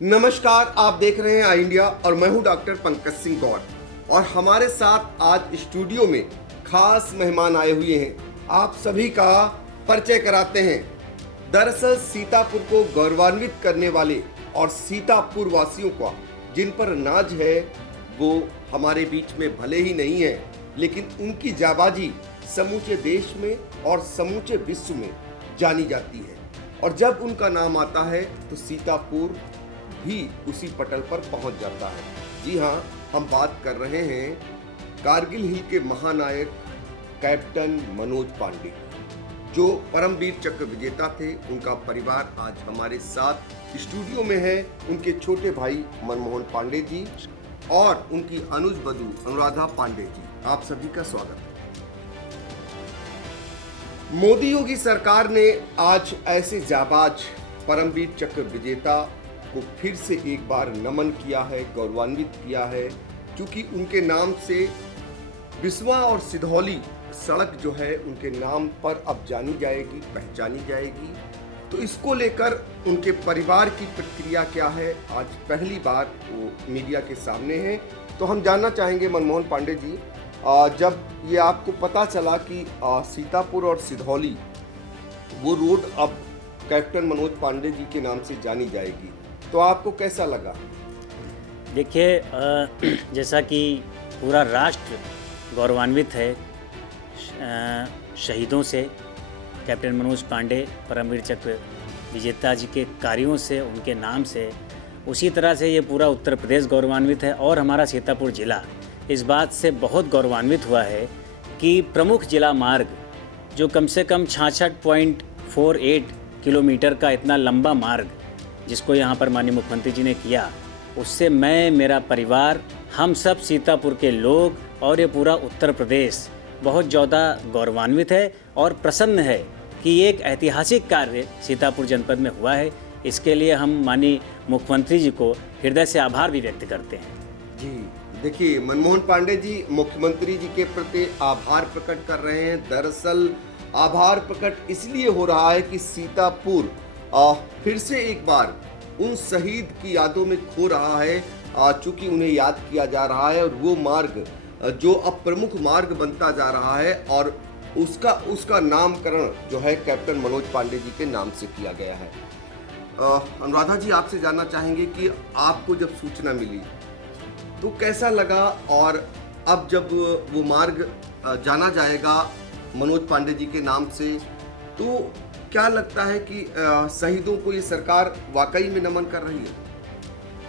नमस्कार, आप देख रहे हैं आई इंडिया और मैं हूं डॉक्टर पंकज सिंह गौर और हमारे साथ आज स्टूडियो में खास मेहमान आए हुए हैं। आप सभी का परिचय कराते हैं। दरअसल सीतापुर को गौरवान्वित करने वाले और सीतापुर वासियों का जिन पर नाज है वो हमारे बीच में भले ही नहीं है, लेकिन उनकी जाबाजी समूचे देश में और समूचे विश्व में जानी जाती है और जब उनका नाम आता है तो सीतापुर भी उसी पटल पर पहुंच जाता है। जी हाँ, हम बात कर रहे हैं कारगिल हिल के महानायक कैप्टन मनोज पांडे, जो परमवीर चक्र विजेता थे। उनका परिवार आज हमारे साथ स्टूडियो में है। उनके छोटे भाई मनमोहन पांडे जी और उनकी अनुज वधू अनुराधा पांडे जी, आप सभी का स्वागत है। मोदी योगी सरकार ने आज ऐसे जाबाज परमवीर चक्र विजेता को फिर से एक बार नमन किया है, गौरवान्वित किया है, क्योंकि उनके नाम से बिस्वा और सिधौली सड़क जो है उनके नाम पर अब जानी जाएगी, पहचानी जाएगी। तो इसको लेकर उनके परिवार की प्रतिक्रिया क्या है, आज पहली बार वो मीडिया के सामने है। तो हम जानना चाहेंगे मनमोहन पांडे जी, जब ये आपको पता चला कि सीतापुर और सिधौली वो रोड अब कैप्टन मनोज पांडे जी के नाम से जानी जाएगी, तो आपको कैसा लगा? देखिए, जैसा कि पूरा राष्ट्र गौरवान्वित है शहीदों से, कैप्टन मनोज पांडे परमवीर चक्र विजेता जी के कार्यों से, उनके नाम से, उसी तरह से ये पूरा उत्तर प्रदेश गौरवान्वित है और हमारा सीतापुर ज़िला इस बात से बहुत गौरवान्वित हुआ है कि प्रमुख जिला मार्ग जो कम से कम 66.48 किलोमीटर का इतना लंबा मार्ग जिसको यहाँ पर माननीय मुख्यमंत्री जी ने किया, उससे मैं, मेरा परिवार, हम सब सीतापुर के लोग और ये पूरा उत्तर प्रदेश बहुत ज़्यादा गौरवान्वित है और प्रसन्न है कि एक ऐतिहासिक कार्य सीतापुर जनपद में हुआ है। इसके लिए हम माननीय मुख्यमंत्री जी को हृदय से आभार भी व्यक्त करते हैं। जी देखिए, मनमोहन पांडे जी मुख्यमंत्री जी के प्रति आभार प्रकट कर रहे हैं। दरअसल आभार प्रकट इसलिए हो रहा है कि सीतापुर फिर से एक बार उन शहीद की यादों में खो रहा है, चूंकि उन्हें याद किया जा रहा है और वो मार्ग जो अब प्रमुख मार्ग बनता जा रहा है और उसका नामकरण जो है कैप्टन मनोज पांडे जी के नाम से किया गया है। अनुराधा जी, आपसे जानना चाहेंगे कि आपको जब सूचना मिली तो कैसा लगा, और अब जब वो मार्ग जाना जाएगा मनोज पांडे जी के नाम से, तो क्या लगता है कि शहीदों को ये सरकार वाकई में नमन कर रही है?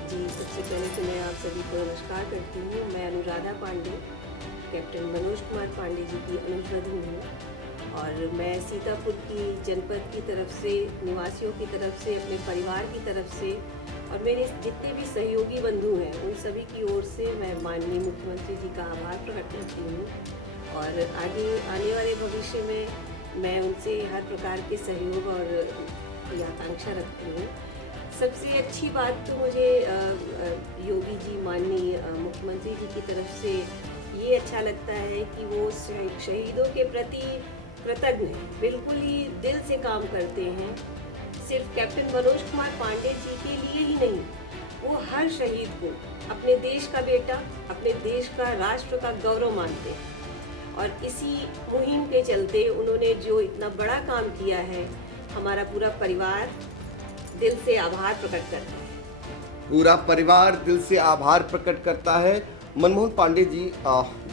जी, सबसे पहले तो मैं आप सभी को नमस्कार करती हूँ। मैं अनुराधा पांडे, कैप्टन मनोज कुमार पांडे जी की अनुज वधू हूँ और मैं सीतापुर की जनपद की तरफ से, निवासियों की तरफ से, अपने परिवार की तरफ से और मेरे जितने भी सहयोगी बंधु हैं उन सभी की ओर से मैं माननीय मुख्यमंत्री जी का आभार प्रकट करती हूँ और आगे आने वाले भविष्य में मैं उनसे हर प्रकार के सहयोग और की आकांक्षा रखती हूँ। सबसे अच्छी बात तो मुझे योगी जी, माननीय मुख्यमंत्री जी की तरफ से ये अच्छा लगता है कि वो शहीदों के प्रति कृतज्ञ हैं, बिल्कुल ही दिल से काम करते हैं। सिर्फ कैप्टन मनोज कुमार पांडे जी के लिए ही नहीं, वो हर शहीद को अपने देश का बेटा, अपने देश का, राष्ट्र का गौरव मानते हैं और इसी मुहिम के चलते उन्होंने जो इतना बड़ा काम किया है, हमारा पूरा परिवार दिल से आभार प्रकट करता है। पूरा परिवार दिल से आभार प्रकट करता है। मनमोहन पांडे जी,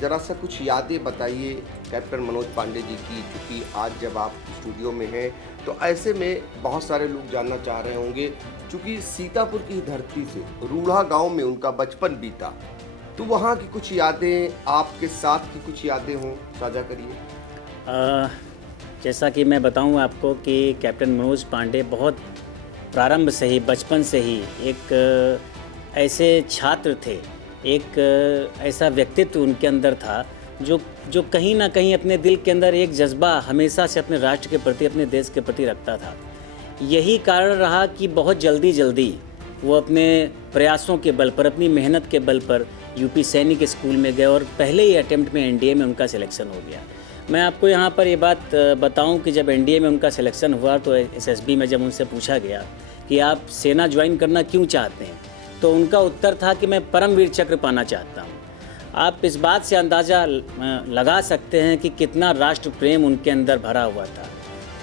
जरा सा कुछ यादें बताइए कैप्टन मनोज पांडे जी की, क्योंकि आज जब आप स्टूडियो में हैं तो ऐसे में बहुत सारे लोग जानना चाह रहे होंगे, क्योंकि सीतापुर की धरती से रूढ़ा गांव में उनका बचपन बीता, तो वहाँ की कुछ यादें, आपके साथ की कुछ यादें हों, साझा करिए। जैसा कि मैं बताऊं आपको कि कैप्टन मनोज पांडे बहुत प्रारंभ से ही, बचपन से ही एक ऐसे छात्र थे, एक ऐसा व्यक्तित्व उनके अंदर था जो कहीं ना कहीं अपने दिल के अंदर एक जज्बा हमेशा से अपने राष्ट्र के प्रति, अपने देश के प्रति रखता था। यही कारण रहा कि बहुत जल्दी वो अपने प्रयासों के बल पर, अपनी मेहनत के बल पर यूपी सैनिक स्कूल में गए और पहले ही अटेम्प्ट में एनडीए में उनका सिलेक्शन हो गया। मैं आपको यहाँ पर ये बात बताऊँ कि जब एनडीए में उनका सिलेक्शन हुआ तो एसएसबी में जब उनसे पूछा गया कि आप सेना ज्वाइन करना क्यों चाहते हैं, तो उनका उत्तर था कि मैं परमवीर चक्र पाना चाहता हूँ। आप इस बात से अंदाज़ा लगा सकते हैं कि कितना राष्ट्र प्रेम उनके अंदर भरा हुआ था।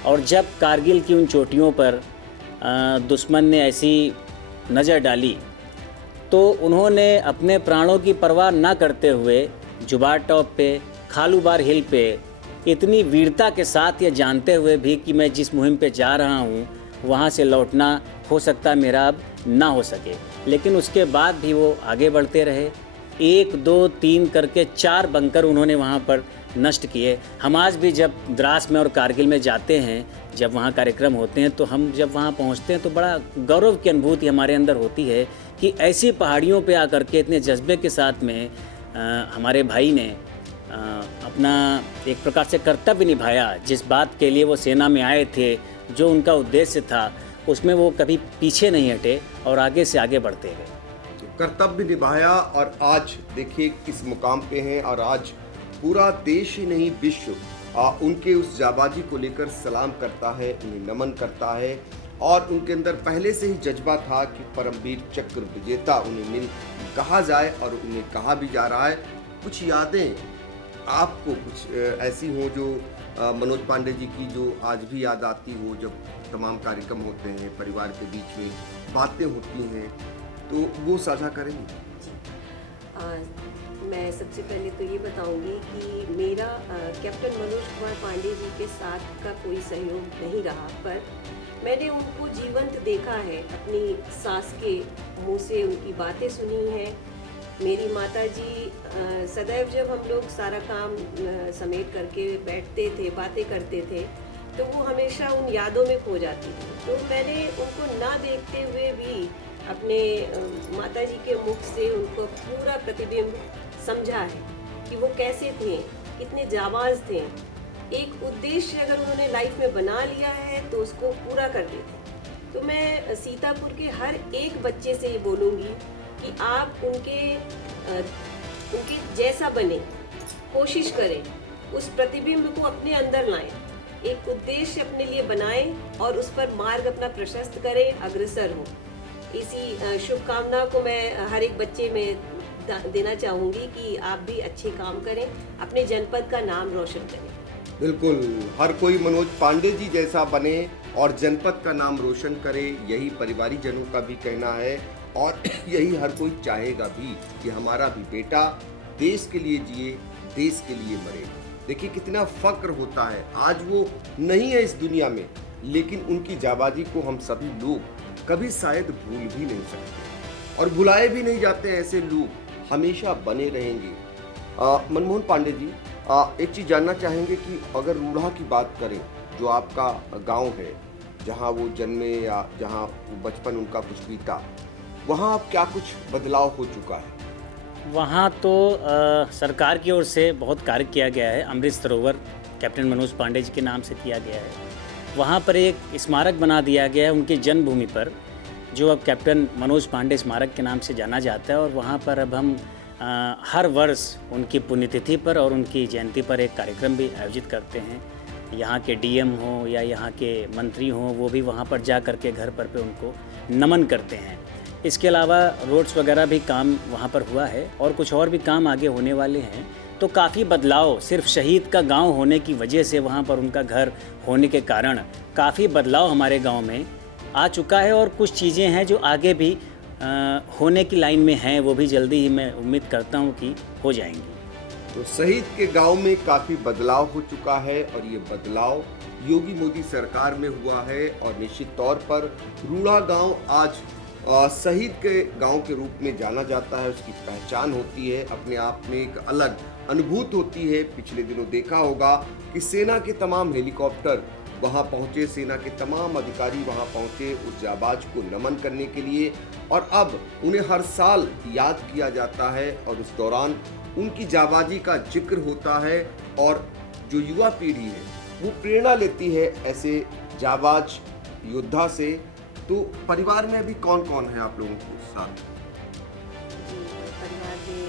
और जब कारगिल की उन चोटियों पर दुश्मन ने ऐसी नज़र डाली तो उन्होंने अपने प्राणों की परवाह न करते हुए जुबार टॉप पे, खालूबार हिल पे इतनी वीरता के साथ ये जानते हुए भी कि मैं जिस मुहिम पे जा रहा हूँ वहाँ से लौटना हो सकता मेरा अब ना हो सके, लेकिन उसके बाद भी वो आगे बढ़ते रहे। 1, 2, 3 करके 4 बंकर उन्होंने वहाँ पर नष्ट किए। हम आज भी जब द्रास में और कारगिल में जाते हैं, जब वहाँ कार्यक्रम होते हैं, तो हम जब वहाँ पहुँचते हैं तो बड़ा गौरव की अनुभूति हमारे अंदर होती है कि ऐसी पहाड़ियों पे आकर के इतने जज्बे के साथ में हमारे भाई ने अपना एक प्रकार से कर्तव्य निभाया। जिस बात के लिए वो सेना में आए थे, जो उनका उद्देश्य था, उसमें वो कभी पीछे नहीं हटे और आगे से आगे बढ़ते गए। तो कर्तव्य निभाया और आज देखिए किस मुकाम पे हैं। और आज पूरा देश ही नहीं विश्व उनके उस जाबाजी को लेकर सलाम करता है, उन्हें नमन करता है। और उनके अंदर पहले से ही जज्बा था कि परमवीर चक्र विजेता उन्हें मिल कहा जाए, और उन्हें कहा भी जा रहा है। कुछ यादें आपको कुछ ऐसी हो जो मनोज पांडे जी की जो आज भी याद आती हो, जब तमाम कार्यक्रम होते हैं, परिवार के बीच में बातें होती हैं, तो वो साझा करेंगे? मैं सबसे पहले तो ये बताऊंगी कि मेरा कैप्टन मनोज कुमार पांडे जी के साथ का कोई सहयोग नहीं रहा, पर मैंने उनको जीवंत देखा है। अपनी सास के मुंह से उनकी बातें सुनी हैं। मेरी माता जी सदैव जब हम लोग सारा काम समेट करके बैठते थे, बातें करते थे, तो वो हमेशा उन यादों में खो जाती थी। तो मैंने उनको ना देखते हुए भी अपने माता जी के मुख से उनको पूरा प्रतिबिंब समझा है कि वो कैसे थे, कितने जाबाज थे। एक उद्देश्य अगर उन्होंने लाइफ में बना लिया है तो उसको पूरा कर देते। तो मैं सीतापुर के हर एक बच्चे से ये बोलूँगी कि आप उनके जैसा बने, कोशिश करें, उस प्रतिबिंब को अपने अंदर लाएं, एक उद्देश्य अपने लिए बनाएं और उस पर मार्ग अपना प्रशस्त करें, अग्रसर हो। इसी शुभकामना को मैं हर एक बच्चे में देना चाहूँगी कि आप भी अच्छे काम करें, अपने जनपद का नाम रोशन करें। बिल्कुल, हर कोई मनोज पांडे जी जैसा बने और जनपद का नाम रोशन करे, यही परिवारी जनों का भी कहना है। और यही हर कोई चाहेगा भी कि हमारा भी बेटा देश के लिए जिए, देश के लिए मरे। देखिए कितना फक्र होता है। आज वो नहीं है इस दुनिया में, लेकिन उनकी जाबाजी को हम सभी लोग कभी शायद भूल भी नहीं सकते और भुलाए भी नहीं जाते। ऐसे लोग हमेशा बने रहेंगे। मनमोहन पांडे जी, एक चीज़ जानना चाहेंगे कि अगर रूढ़ा की बात करें, जो आपका गांव है, जहां वो जन्मे या जहां बचपन उनका कुछ बीता, वहाँ अब क्या कुछ बदलाव हो चुका है? वहाँ तो सरकार की ओर से बहुत कार्य किया गया है। अमृत सरोवर कैप्टन मनोज पांडे जी के नाम से किया गया है। वहाँ पर एक स्मारक बना दिया गया है उनकी जन्मभूमि पर, जो अब कैप्टन मनोज पांडे स्मारक के नाम से जाना जाता है। और वहाँ पर अब हम हर वर्ष उनकी पुण्यतिथि पर और उनकी जयंती पर एक कार्यक्रम भी आयोजित करते हैं। यहाँ के डीएम हों या यहाँ के मंत्री हों, वो भी वहाँ पर जा कर के घर पर पे उनको नमन करते हैं। इसके अलावा रोड्स वगैरह भी काम वहाँ पर हुआ है और कुछ और भी काम आगे होने वाले हैं। तो काफ़ी बदलाव, सिर्फ शहीद का गांव होने की वजह से, वहाँ पर उनका घर होने के कारण काफ़ी बदलाव हमारे गांव में आ चुका है। और कुछ चीज़ें हैं जो आगे भी होने की लाइन में हैं, वो भी जल्दी ही मैं उम्मीद करता हूँ कि हो जाएंगी। तो शहीद के गांव में काफ़ी बदलाव हो चुका है और ये बदलाव योगी मोदी सरकार में हुआ है। और निश्चित तौर पर रूढ़ा गांव आज शहीद के गांव के रूप में जाना जाता है। उसकी पहचान होती है, अपने आप में एक अलग अनुभूति होती है। पिछले दिनों देखा होगा कि सेना के तमाम हेलीकॉप्टर वहां पहुंचे, सेना के तमाम अधिकारी वहां पहुंचे उस जाबाज को नमन करने के लिए। और अब उन्हें हर साल याद किया जाता है और उस दौरान उनकी जाबाजी का जिक्र होता है। और जो युवा पीढ़ी है वो प्रेरणा लेती है ऐसे जाबाज योद्धा से। तो परिवार में अभी कौन कौन है आप लोगों के साथ? जी, परिवार में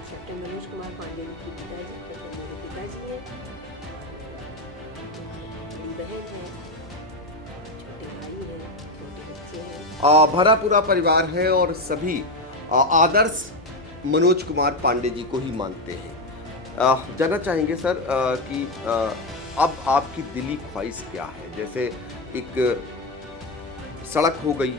कैप्टन मनोज कुमार पांडे की पिताजी, मेरे पिताजी हैं, बड़ी बहन है, छोटे भाई हैं। भरा पूरा परिवार है और सभी आदर्श मनोज कुमार पांडे जी को ही मानते हैं। जानना चाहेंगे सर कि अब आपकी दिली ख्वाहिश क्या है? जैसे एक सड़क हो गई,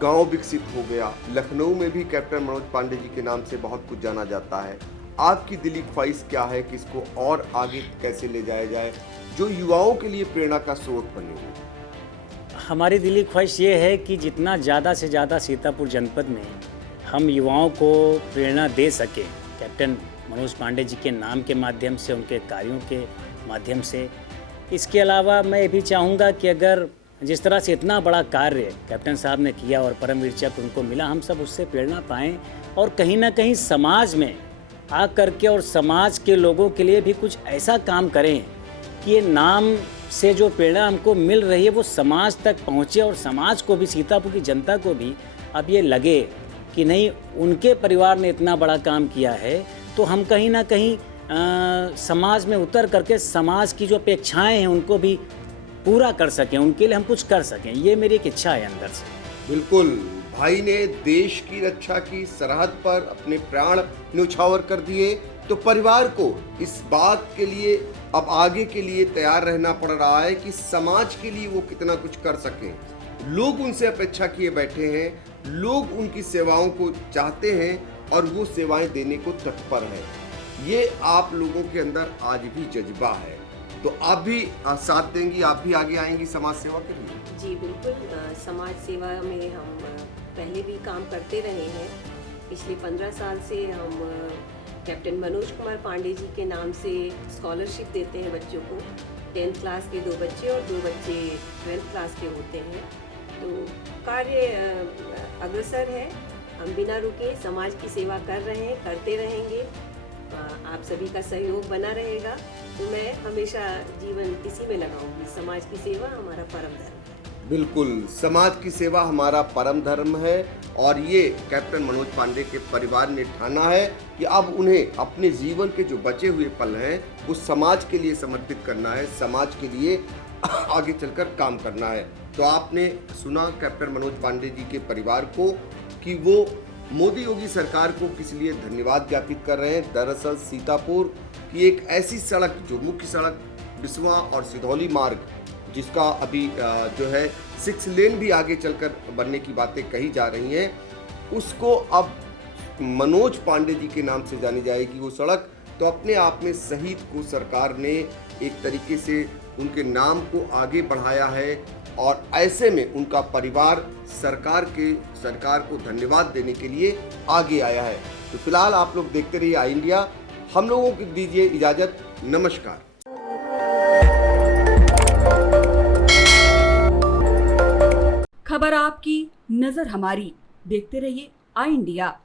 गांव विकसित हो गया, लखनऊ में भी कैप्टन मनोज पांडे जी के नाम से बहुत कुछ जाना जाता है। आपकी दिली ख्वाहिश क्या है कि इसको और आगे कैसे ले जाया जाए जो युवाओं के लिए प्रेरणा का स्रोत बने? हमारी दिली ख्वाहिश ये है कि जितना ज़्यादा से ज़्यादा सीतापुर जनपद में हम युवाओं को प्रेरणा दे सकें कैप्टन मनोज पांडे जी के नाम के माध्यम से, उनके कार्यों के माध्यम से। इसके अलावा मैं ये भी चाहूँगा कि अगर जिस तरह से इतना बड़ा कार्य कैप्टन साहब ने किया और परमवीर चक्र उनको मिला, हम सब उससे प्रेरणा पाएँ और कहीं ना कहीं समाज में आ करके और समाज के लोगों के लिए भी कुछ ऐसा काम करें कि ये नाम से जो प्रेरणा हमको मिल रही है वो समाज तक पहुँचे और समाज को भी, सीतापुर की जनता को भी अब ये लगे कि नहीं, उनके परिवार ने इतना बड़ा काम किया है तो हम कहीं ना कहीं समाज में उतर करके समाज की जो अपेक्षाएं हैं उनको भी पूरा कर सकें, उनके लिए हम कुछ कर सकें। ये मेरी एक इच्छा है अंदर से। बिल्कुल, भाई ने देश की रक्षा की, सरहद पर अपने प्राण न्यौछावर कर दिए, तो परिवार को इस बात के लिए अब आगे के लिए तैयार रहना पड़ रहा है कि समाज के लिए वो कितना कुछ कर सकें। लोग उनसे अपेक्षा किए बैठे हैं, लोग उनकी सेवाओं को चाहते हैं और वो सेवाएं देने को तत्पर है। ये आप लोगों के अंदर आज भी जज्बा है, तो आप भी साथ देंगी, आप भी आगे आएंगी समाज सेवा के लिए? जी बिल्कुल, समाज सेवा में हम पहले भी काम करते रहे हैं। पिछले 15 साल से हम कैप्टन मनोज कुमार पांडे जी के नाम से स्कॉलरशिप देते हैं बच्चों को। 10th क्लास के 2 बच्चे और 2 बच्चे 12th क्लास के होते हैं। तो कार्य अग्रसर है, हम बिना रुके समाज की सेवा कर रहे हैं, करते रहेंगे। आप सभी का सहयोग बना रहेगा तो मैं हमेशा जीवन इसी में लगाऊंगी। समाज की सेवा हमारा परम धर्म है। बिल्कुल, समाज की सेवा हमारा परम धर्म है और ये कैप्टन मनोज पांडे के परिवार ने ठाना है कि अब उन्हें अपने जीवन के जो बचे हुए पल हैं वो समाज के लिए समर्पित करना है, समाज के लिए आगे चलकर काम करना है। तो आपने सुना कैप्टन मनोज पांडे जी के परिवार को कि वो मोदी योगी सरकार को किस लिए धन्यवाद ज्ञापित कर रहे हैं। दरअसल सीतापुर की एक ऐसी सड़क जो मुख्य सड़क बिस्वा और सिधौली मार्ग, जिसका अभी जो है 6 लेन भी आगे चलकर बनने की बातें कही जा रही हैं, उसको अब मनोज पांडे जी के नाम से जानी जाएगी वो सड़क। तो अपने आप में शहीद को सरकार ने एक तरीके से उनके नाम को आगे बढ़ाया है और ऐसे में उनका परिवार सरकार को धन्यवाद देने के लिए आगे आया है। तो फिलहाल आप लोग देखते रहिए आई इंडिया। हम लोगों को दीजिए इजाजत। नमस्कार। खबर आपकी, नजर हमारी। देखते रहिए आई इंडिया।